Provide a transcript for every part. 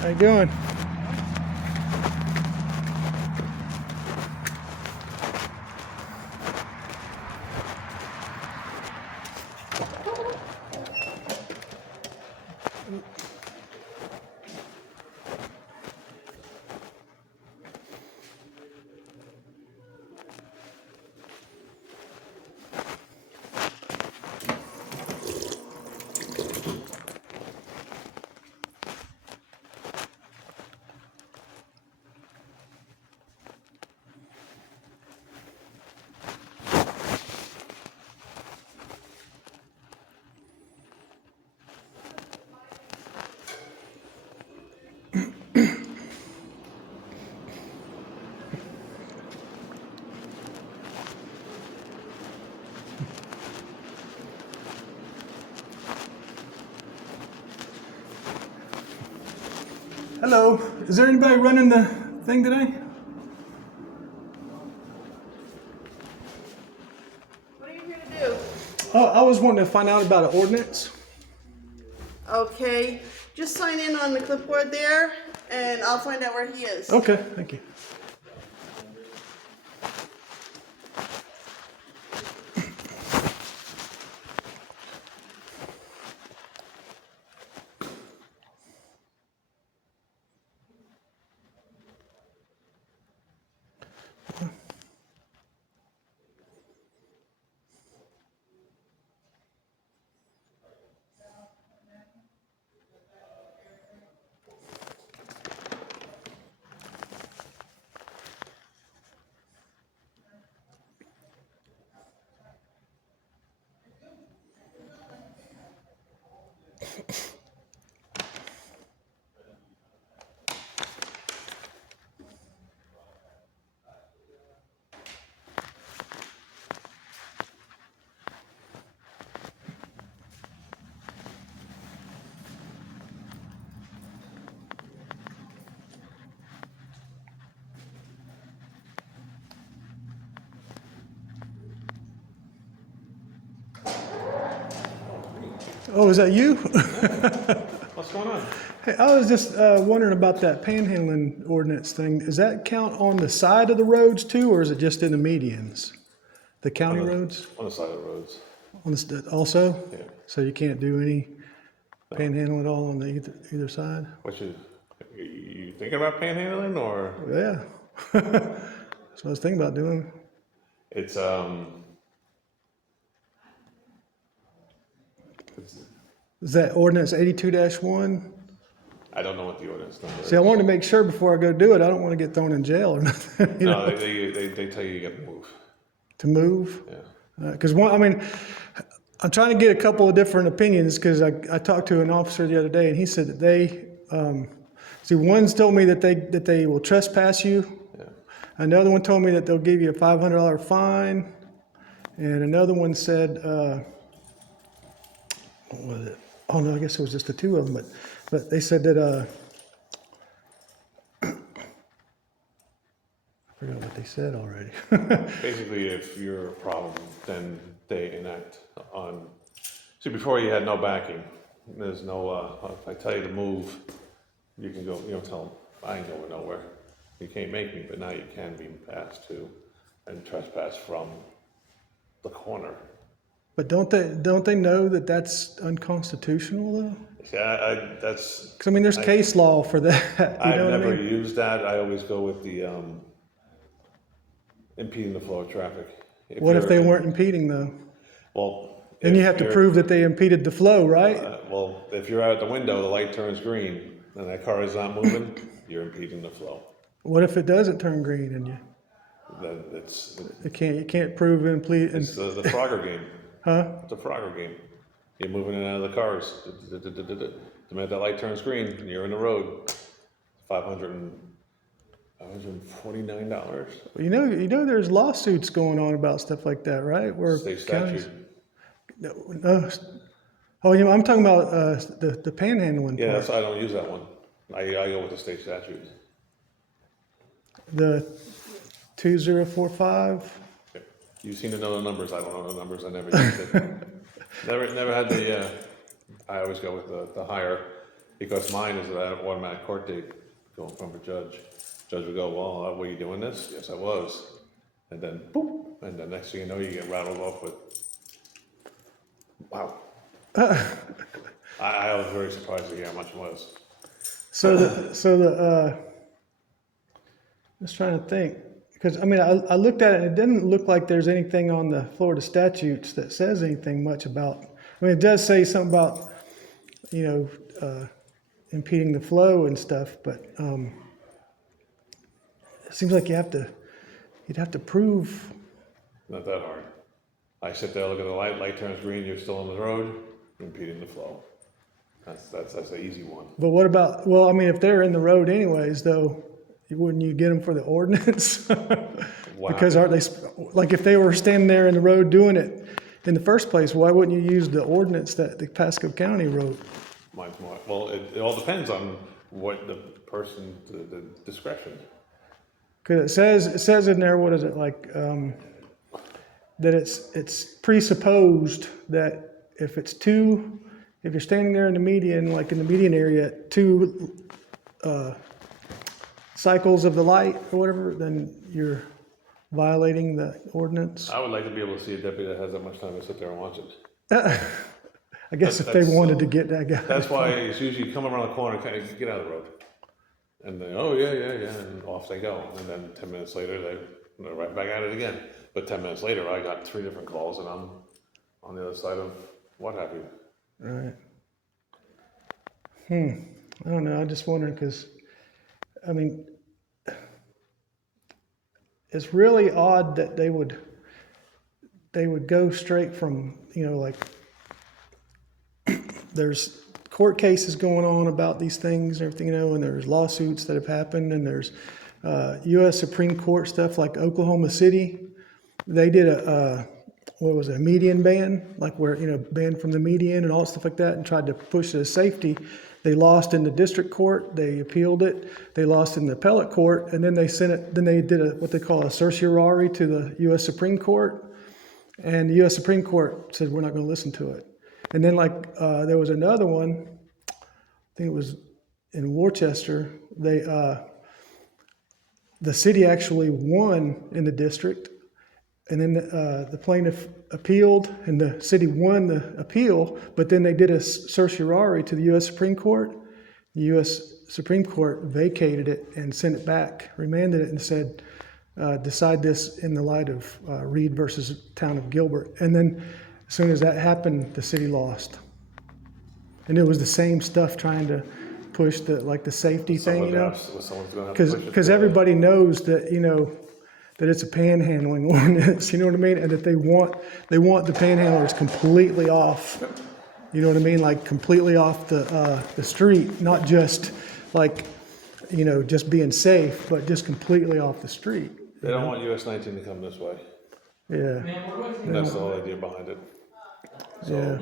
How you doing? Hello. Is there anybody running the thing today? What are you here to do? Oh, I was wanting to find out about an ordinance. Okay, just sign in on the clipboard there, and I'll find out where he is. Okay, thank you. Oh, is that you? What's going on? Hey, I was just wondering about that panhandling ordinance thing. Does that count on the side of the roads too, or is it just in the medians? The county roads? On the side of the roads. On the, also? Yeah. So you can't do any panhandling at all on the either side? What you thinking about panhandling or? Yeah. That's what I was thinking about doing. It's Is that ordinance 82-1? I don't know what the ordinance number is. See, I wanted to make sure before I go do it, I don't want to get thrown in jail or nothing. You know, No, they tell you got to move. to move. Yeah. Because I'm trying to get a couple of different opinions because I talked to an officer the other day and he said that they, one's told me that they will trespass you. Yeah. Another one told me that they'll give you a $500 fine. And another one said, what was it? Oh no, I guess it was just the two of them, but they said that, I forgot what they said already. Basically, if you're a problem, then they enact on. See, before you had no backing. There's no. If I tell you to move, you can go. Tell them I ain't going nowhere. You can't make me, but now you can be passed to and trespass from the corner. But don't they know that that's unconstitutional though? See, that's. Because there's case law for that. You I've know never what I mean? used that. I always go with the impeding the flow of traffic. What if they weren't impeding though? Well, Then you have to prove that they impeded the flow, right? Well, if you're out the window, the light turns green, and that car is not moving, you're impeding the flow. What if it doesn't turn green and Then you can't prove and plead? it's the Frogger game. Huh? It's a Frogger game. You're moving in and out of the cars. The minute that light turns green, you're in the road. $549. Well, you know, there's lawsuits going on about stuff like that, right? Where State counties- statute. No. Oh, I'm talking about the panhandling Yeah, part. that's why I don't use that one. I go with the state statute. The 2045. You seem to know the numbers. I don't know the numbers. I never used it. never had the. I always go with the higher Because mine is an automatic court date going from a judge. Judge would go, well, were you doing this? Yes, I was. And then, boop, and the next thing you know, you get rattled off with, wow. I was very surprised to hear how much it was. Just trying to think, because, I mean, I looked at it, and it didn't look like there's anything on the Florida statutes that says anything much about, I mean, it does say something about, impeding the flow and stuff, but it seems like you'd have to prove. Not that hard. I sit there, look at the light turns green, you're still on the road, impeding the flow. That's the easy one. But what about, well, I mean, if they're in the road anyways, though, wouldn't you get them for the ordinance? Wow. Because aren't they, like if they were standing there in the road doing it in the first place, why wouldn't you use the ordinance that the Pasco County wrote? Mine's more, well, it all depends on what the person, the discretion. Because it says in there, what is it, like, that it's presupposed that if you're standing there in the median, like in the median area, two cycles of the light or whatever, then you're violating the ordinance. I would like to be able to see a deputy that has that much time to sit there and watch it. I guess if they wanted to get that guy. That's why it's usually come around the corner, kind of get out of the road. And they, oh, yeah, and off they go. And then 10 minutes later, they're right back at it again. But 10 minutes later, I got 3 different calls and I'm on the other side of what have you. Right. I don't know. I'm just wondering because, I mean, it's really odd that they would go straight from, like there's court cases going on about these things and everything, and there's lawsuits that have happened, and there's U.S. Supreme Court stuff like Oklahoma City. They did a median ban, like where, banned from the median and all stuff like that, and tried to push the safety. They lost in the district court. They appealed it. They lost in the appellate court, and then they sent it. Then they did what they call a certiorari to the U.S. Supreme Court, and the U.S. Supreme Court said we're not going to listen to it. And then there was another one. I think it was in Worcester. The city actually won in the district, and then the plaintiff appealed, and the city won the appeal, but then they did a certiorari to the U.S. Supreme Court. The U.S. Supreme Court vacated it and sent it back, remanded it, and said, decide this in the light of Reed versus Town of Gilbert. And then as soon as that happened, the city lost. And it was the same stuff trying to push the safety thing, because everybody knows that, that it's a panhandling ordinance, you know what I mean? And that they want the panhandlers completely off, you know what I mean? Like completely off the street, not just just being safe, but just completely off the street. They don't want US 19 to come this way. Yeah. And that's the whole idea behind it. So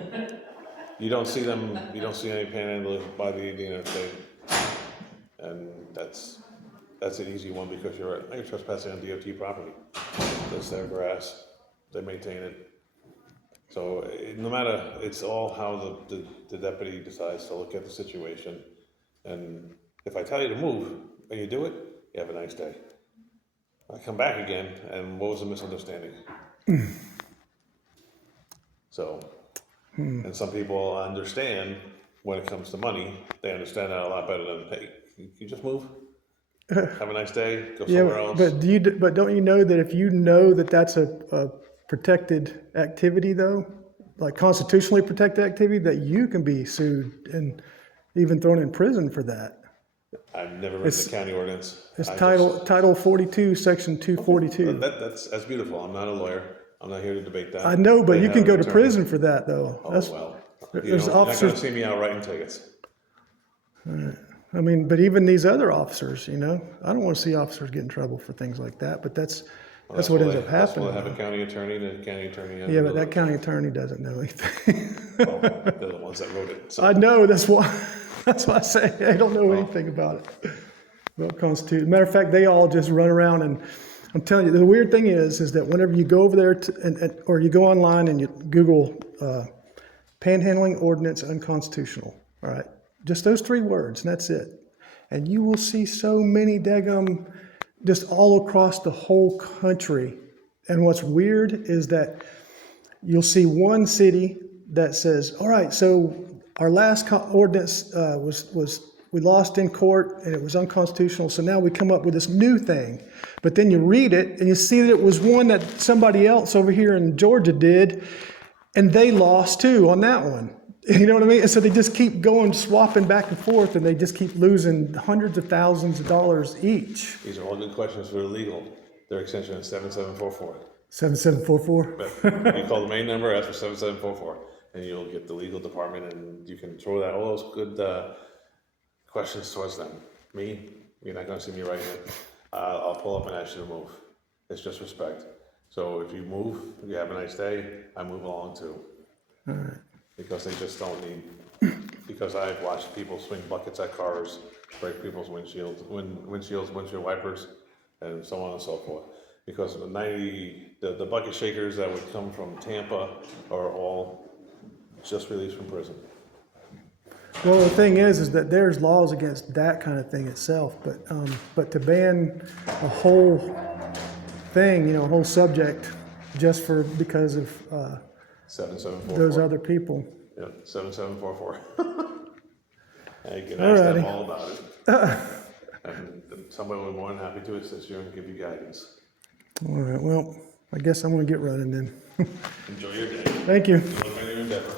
you don't see any panhandling by the interstate. And that's an easy one because you're trespassing on DOT property. That's their grass. They maintain it. So no matter, it's all how the deputy decides to look at the situation. And if I tell you to move and you do it, you have a nice day. I come back again, and what was the misunderstanding? So, and some people understand when it comes to money, they understand that a lot better than, hey, you just move? Have a nice day, go somewhere else. But don't you know that if you know that that's a protected activity, though, like constitutionally protected activity, that you can be sued and even thrown in prison for that? I've never read the county ordinance. It's Title 42, Section 242. That's beautiful. I'm not a lawyer. I'm not here to debate that. I know, but you can go to prison for that, though. Oh, well. You're not going to see me out writing tickets. I mean, but even these other officers, I don't want to see officers get in trouble for things like that, but that's what ends up happening. That's why they have a county attorney, and the county attorney has but that county attorney doesn't know anything. Well, they're the ones that wrote it. So. I know, that's why I say I don't know anything about it. About Constitution. Matter of fact, they all just run around, and I'm telling you, the weird thing is that whenever you go over there or you go online and you Google panhandling ordinance unconstitutional, all right? Just those 3 words, and that's it. And you will see so many daggum just all across the whole country. And what's weird is that you'll see one city that says, all right, so our last ordinance we lost in court and it was unconstitutional, so now we come up with this new thing. But then you read it and you see that it was one that somebody else over here in Georgia did, and they lost too on that one. You know what I mean? And so they just keep going, swapping back and forth, and they just keep losing hundreds of thousands of dollars each. These are all good questions for the legal. Their extension is 7744. 7744? But you call the main number, ask for 7744, and you'll get the legal department, and you can throw that all those good questions towards them. Me, you're not going to see me right here. I'll pull up and ask you to move. It's just respect. So if you move, you have a nice day, I move along too. All right. Because they just don't need, because I've watched people swing buckets at cars, break people's windshield wipers, and so on and so forth. Because the bucket shakers that would come from Tampa are all just released from prison. Well, the thing is that there's laws against that kind of thing itself, but to ban a whole thing, a whole subject, just because of 7744. those other people. Yeah, 7744. And you can ask them all about it. And somebody will be more than happy to assist you and give you guidance. All right, well, I guess I'm going to get running then. Enjoy your day. Thank you. Good luck on your endeavor.